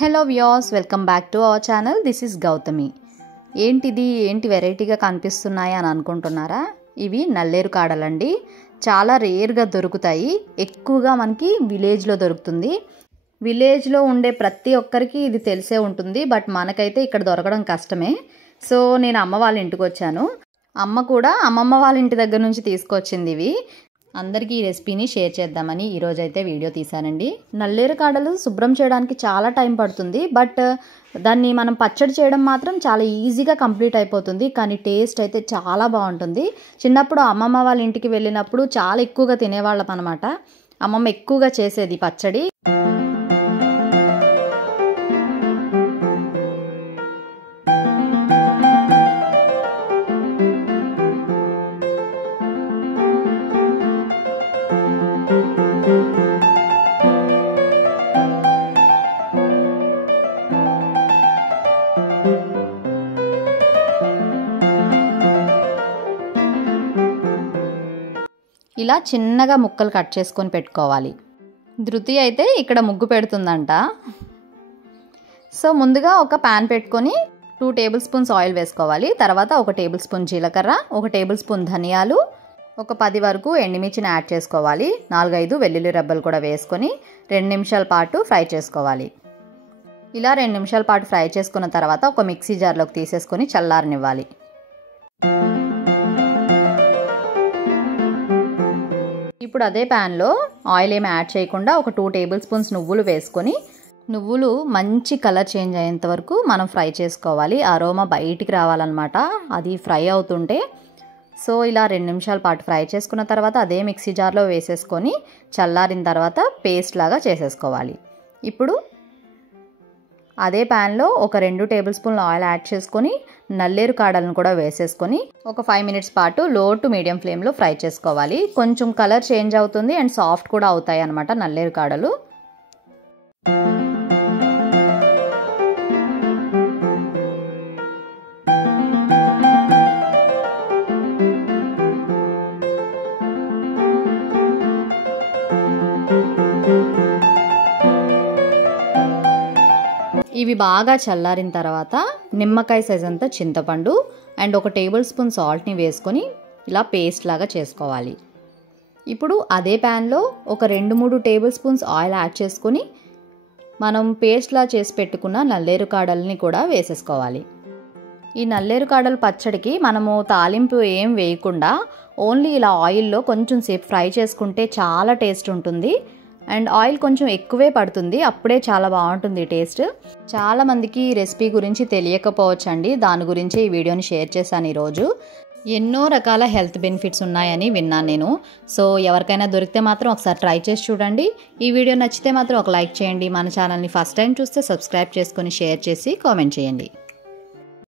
Hello viewers, welcome back to our channel. This is Gautami. ఏంటి వెరైటీగా కనిపిస్తున్నాయి అని అనుకుంటున్నారా? ఇవి నల్లేరు కాడలండి. చాలా రేర్గా దొరుకుతాయి. ఎక్కువగా మనకి విలేజ్లో దొరుకుతుంది. విలేజ్లో ఉండే ప్రతి ఒక్కరికి ఇది తెలిసే ఉంటుంది, బట్ మనకైతే ఇక్కడ దొరకడం కష్టమే. సో నేను అమ్మ వాళ్ళ ఇంటికి వచ్చాను. అమ్మ కూడా అమ్మమ్మ వాళ్ళ ఇంటి దగ్గర నుంచి తీసుకొచ్చింది ఇవి. అందరికీ ఈ రెసిపీని షేర్ చేద్దామని ఈరోజైతే వీడియో తీశానండి. నల్లేరు కాడలు శుభ్రం చేయడానికి చాలా టైం పడుతుంది, బట్ దాన్ని మనం పచ్చడి చేయడం మాత్రం చాలా ఈజీగా కంప్లీట్ అయిపోతుంది. కానీ టేస్ట్ అయితే చాలా బాగుంటుంది. చిన్నప్పుడు అమ్మమ్మ వాళ్ళ ఇంటికి వెళ్ళినప్పుడు చాలా ఎక్కువగా తినేవాళ్ళం అనమాట. అమ్మమ్మ ఎక్కువగా చేసేది పచ్చడి. ఇలా చిన్నగా ముక్కలు కట్ చేసుకొని పెట్టుకోవాలి. ధృతి అయితే ఇక్కడ ముగ్గు పెడుతుందంట. సో ముందుగా ఒక ప్యాన్ పెట్టుకొని 2 టేబుల్ స్పూన్స్ ఆయిల్ వేసుకోవాలి. తర్వాత 1 టేబుల్ స్పూన్ జీలకర్ర, 1 టేబుల్ స్పూన్ ధనియాలు, ఒక 10 వరకు ఎండుమిర్చిని యాడ్ చేసుకోవాలి. 4-5 వెల్లుల్లి రెబ్బలు కూడా వేసుకొని 2 నిమిషాల పాటు ఫ్రై చేసుకోవాలి. ఇలా 2 నిమిషాల పాటు ఫ్రై చేసుకున్న తర్వాత ఒక మిక్సీ జార్లోకి తీసేసుకొని చల్లారనివ్వాలి. ఇప్పుడు అదే ప్యాన్లో ఆయిల్ ఏమి యాడ్ చేయకుండా ఒక 2 టేబుల్ స్పూన్స్ నువ్వులు వేసుకొని, నువ్వులు మంచి కలర్ చేంజ్ అయ్యేంత వరకు మనం ఫ్రై చేసుకోవాలి. అరోమా బయటికి రావాలన్నమాట అది ఫ్రై అవుతుంటే. సో ఇలా 2 నిమిషాల పాటు ఫ్రై చేసుకున్న తర్వాత అదే మిక్సీ జార్లో వేసేసుకొని చల్లారిన తర్వాత పేస్ట్ లాగా చేసేసుకోవాలి. ఇప్పుడు అదే ప్యాన్లో ఒక 2 టేబుల్ స్పూన్ల ఆయిల్ యాడ్ చేసుకొని నల్లేరు కాడలను కూడా వేసేసుకొని ఒక 5 మినిట్స్ పాటు లో టు మీడియం ఫ్లేమ్లో ఫ్రై చేసుకోవాలి. కొంచెం కలర్ చేంజ్ అవుతుంది అండ్ సాఫ్ట్ కూడా అవుతాయి అన్నమాట నల్లేరు కాడలు. ఇవి బాగా చల్లారిన తర్వాత నిమ్మకాయ సైజ్ అంతా చింతపండు అండ్ 1 టేబుల్ స్పూన్ సాల్ట్ని వేసుకొని ఇలా పేస్ట్ లాగా చేసుకోవాలి. ఇప్పుడు అదే ప్యాన్లో ఒక 2-3 టేబుల్ స్పూన్స్ ఆయిల్ యాడ్ చేసుకొని మనం పేస్ట్లా చేసి పెట్టుకున్న నల్లేరు కాడల్ని కూడా వేసేసుకోవాలి. ఈ నల్లేరు కాడల పచ్చడికి మనము తాలింపు ఏం వేయకుండా ఓన్లీ ఇలా ఆయిల్లో కొంచెం సేపు ఫ్రై చేసుకుంటే చాలా టేస్ట్ ఉంటుంది. అండ్ ఆయిల్ కొంచెం ఎక్కువే పడుతుంది, అప్పుడే చాలా బాగుంటుంది టేస్ట్. చాలామందికి ఈ రెసిపీ గురించి తెలియకపోవచ్చండి. దాని గురించే ఈ వీడియోని షేర్ చేశాను ఈరోజు. ఎన్నో రకాల హెల్త్ బెనిఫిట్స్ ఉన్నాయని విన్నాను నేను. సో ఎవరికైనా దొరికితే మాత్రం ఒకసారి ట్రై చేసి చూడండి. ఈ వీడియో నచ్చితే మాత్రం ఒక లైక్ చేయండి. మన ఛానల్ని ఫస్ట్ టైం చూస్తే సబ్స్క్రైబ్ చేసుకొని షేర్ చేసి కామెంట్ చేయండి.